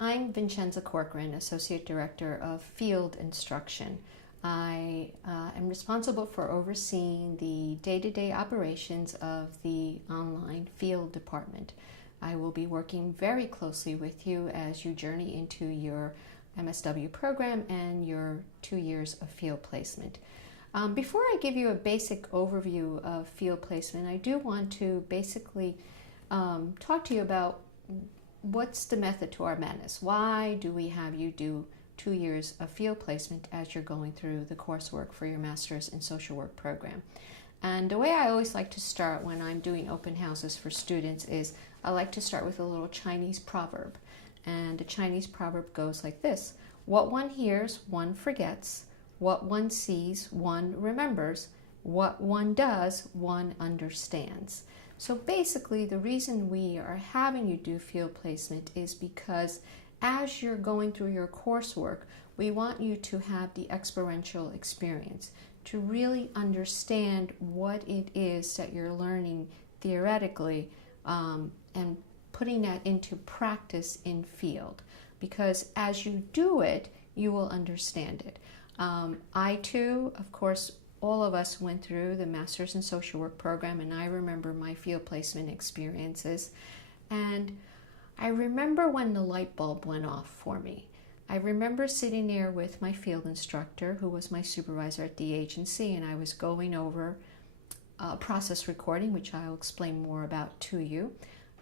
I'm Vincenza Corcoran, Associate Director of Field Instruction. I am responsible for overseeing the day-to-day operations of the online field department. I will be working very closely with you as you journey into your MSW program and your 2 years of field placement. Before I give you a basic overview of field placement, I do want to basically talk to you about what's the method to our madness. Why do we have you do 2 years of field placement as you're going through the coursework for your Master's in Social Work program? And the way I always like to start when I'm doing open houses for students is I like to start with a little Chinese proverb. And the Chinese proverb goes like this: what one hears, one forgets. What one sees, one remembers. What one does, one understands. So basically, the reason we are having you do field placement is because as you're going through your coursework, we want you to have the experiential experience, to really understand what it is that you're learning theoretically and putting that into practice in field. Because as you do it, you will understand it. I too, of course, all of us went through the Master's in Social Work program, and I remember my field placement experiences. And I remember when the light bulb went off for me. I remember sitting there with my field instructor, who was my supervisor at the agency, and I was going over process recording, which I'll explain more about to you.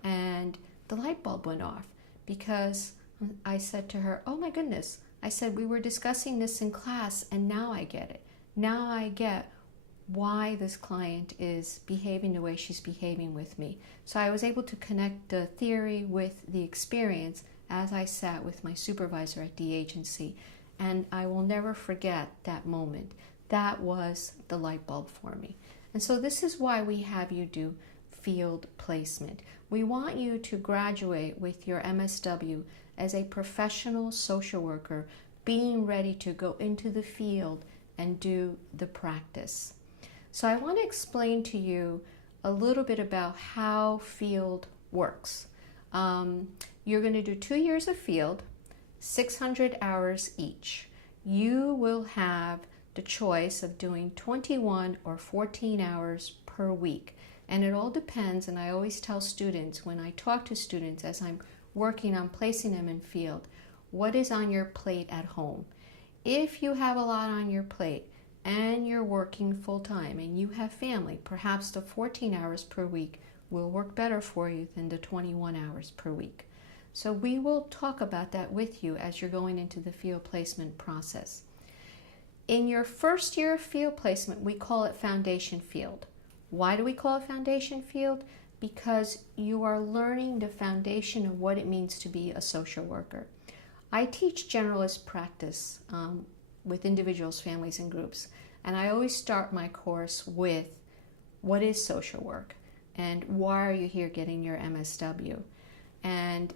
And the light bulb went off because I said to her, oh my goodness, I said, we were discussing this in class and now I get it. Now I get why this client is behaving the way she's behaving with me. So I was able to connect the theory with the experience as I sat with my supervisor at the agency. And I will never forget that moment. That was the light bulb for me. And so this is why we have you do field placement. We want you to graduate with your MSW as a professional social worker, being ready to go into the field and do the practice. So I want to explain to you a little bit about how field works. You're going to do 2 years of field, 600 hours each. You will have the choice of doing 21 or 14 hours per week. And it all depends, and I always tell students when I talk to students as I'm working on placing them in field, what is on your plate at home? If you have a lot on your plate and you're working full-time and you have family, perhaps the 14 hours per week will work better for you than the 21 hours per week. So we will talk about that with you as you're going into the field placement process. In your first year of field placement, we call it foundation field. Why do we call it foundation field? Because you are learning the foundation of what it means to be a social worker. I teach generalist practice with individuals, families, and groups. And I always start my course with what is social work and why are you here getting your MSW? And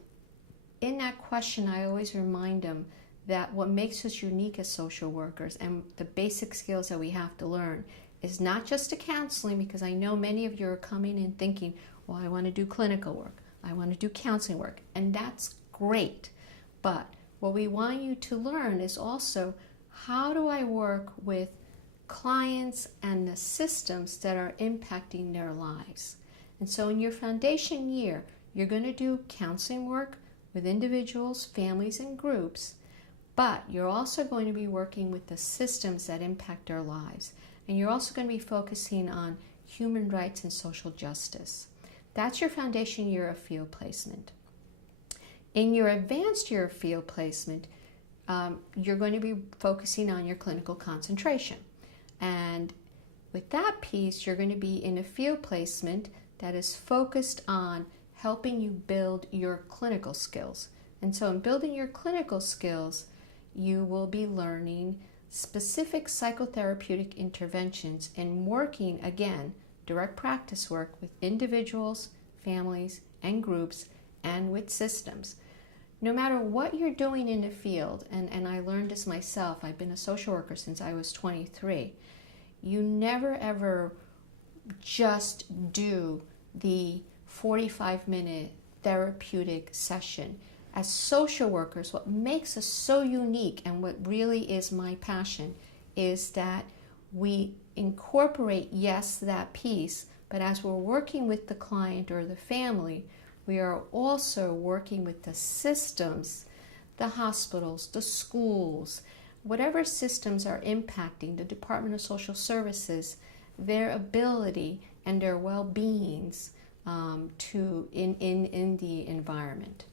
in that question, I always remind them that what makes us unique as social workers and the basic skills that we have to learn is not just the counseling, because I know many of you are coming in thinking, well, I want to do clinical work, I want to do counseling work, and that's great. But what we want you to learn is also, how do I work with clients and the systems that are impacting their lives? And so in your foundation year, you're going to do counseling work with individuals, families, and groups, but you're also going to be working with the systems that impact their lives. And you're also going to be focusing on human rights and social justice. That's your foundation year of field placement. In your advanced year of field placement, you're going to be focusing on your clinical concentration. And with that piece, you're going to be in a field placement that is focused on helping you build your clinical skills. And so in building your clinical skills, you will be learning specific psychotherapeutic interventions and working, again, direct practice work with individuals, families, and groups, and with systems. No matter what you're doing in the field, and I learned this myself, I've been a social worker since I was 23, you never ever just do the 45-minute therapeutic session. As social workers, what makes us so unique and what really is my passion is that we incorporate, yes, that piece, but as we're working with the client or the family, we are also working with the systems, the hospitals, the schools, whatever systems are impacting the Department of Social Services, their ability and their well-beings in the environment.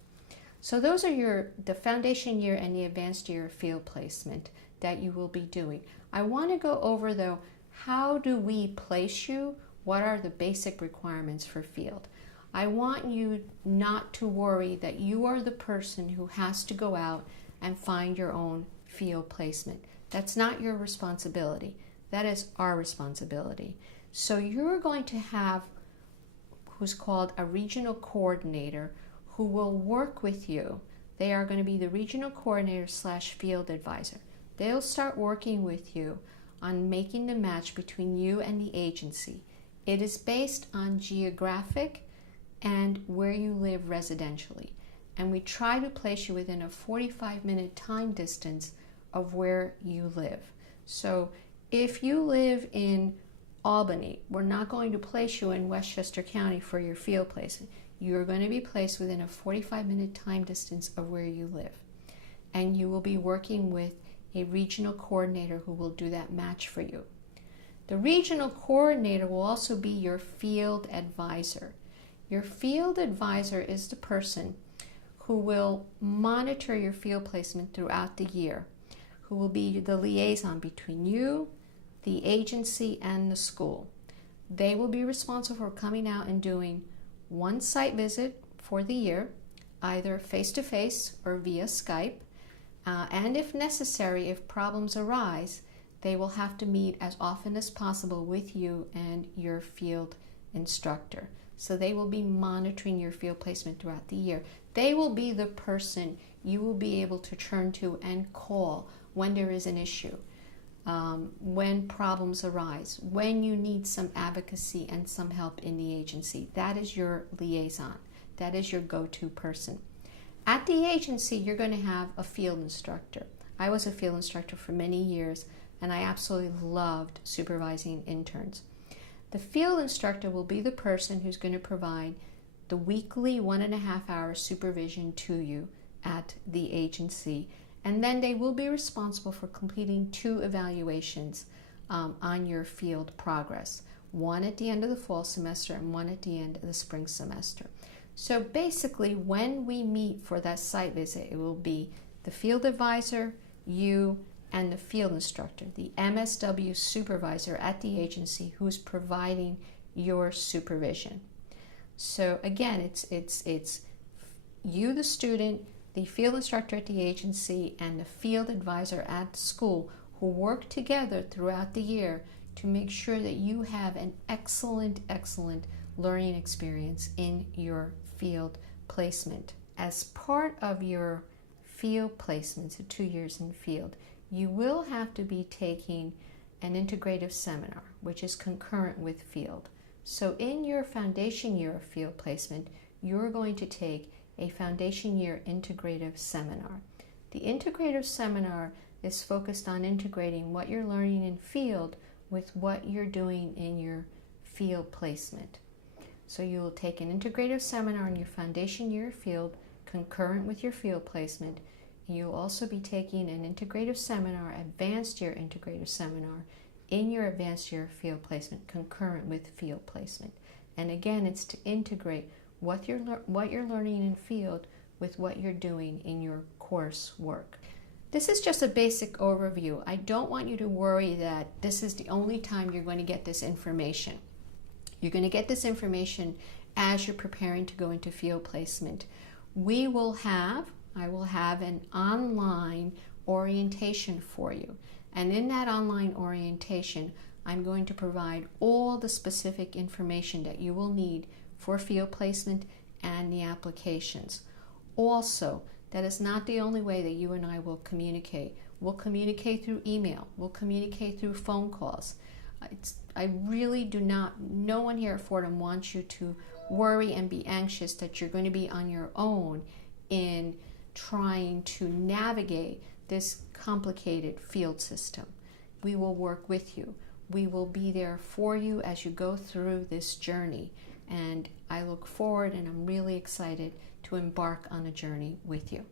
So those are the foundation year and the advanced year field placement that you will be doing. I want to go over, though, how do we place you? What are the basic requirements for field? I want you not to worry that you are the person who has to go out and find your own field placement. That's not your responsibility. That is our responsibility. So you're going to have who's called a regional coordinator who will work with you. They are going to be the regional coordinator / field advisor. They'll start working with you on making the match between you and the agency. It is based on geographic and where you live residentially. And we try to place you within a 45-minute time distance of where you live. So if you live in Albany, we're not going to place you in Westchester County for your field placement. You're going to be placed within a 45-minute time distance of where you live. And you will be working with a regional coordinator who will do that match for you. The regional coordinator will also be your field advisor. Your field advisor is the person who will monitor your field placement throughout the year, who will be the liaison between you, the agency, and the school. They will be responsible for coming out and doing one site visit for the year, either face-to-face or via Skype. And if necessary, if problems arise, they will have to meet as often as possible with you and your field instructor. So they will be monitoring your field placement throughout the year. They will be the person you will be able to turn to and call when there is an issue, when problems arise, when you need some advocacy and some help in the agency. That is your liaison. That is your go-to person. At the agency, you're going to have a field instructor. I was a field instructor for many years, and I absolutely loved supervising interns. The field instructor will be the person who's going to provide the weekly 1.5-hour supervision to you at the agency, and then they will be responsible for completing 2 evaluations on your field progress, one at the end of the fall semester and one at the end of the spring semester. So basically, when we meet for that site visit, it will be the field advisor, you, and the field instructor, the MSW supervisor at the agency who's providing your supervision. So again, it's you, the student, the field instructor at the agency, and the field advisor at the school who work together throughout the year to make sure that you have an excellent learning experience in your field placement. As part of your field placement, so 2 years in field, you will have to be taking an integrative seminar, which is concurrent with field. So in your foundation year of field placement, you're going to take a foundation year integrative seminar. The integrative seminar is focused on integrating what you're learning in field with what you're doing in your field placement. So you will take an integrative seminar in your foundation year of field concurrent with your field placement. You'll also be taking an integrative seminar, advanced year integrative seminar, in your advanced year field placement concurrent with field placement. And again, it's to integrate what you're learning in field with what you're doing in your course work. This is just a basic overview. I don't want you to worry that this is the only time you're going to get this information. You're going to get this information as you're preparing to go into field placement. I will have an online orientation for you. And in that online orientation, I'm going to provide all the specific information that you will need for field placement and the applications. Also, that is not the only way that you and I will communicate. We'll communicate through email. We'll communicate through phone calls. I really do not, no one here at Fordham wants you to worry and be anxious that you're going to be on your own in trying to navigate this complicated field system. We will work with you. We will be there for you as you go through this journey. And I look forward, and I'm really excited to embark on a journey with you.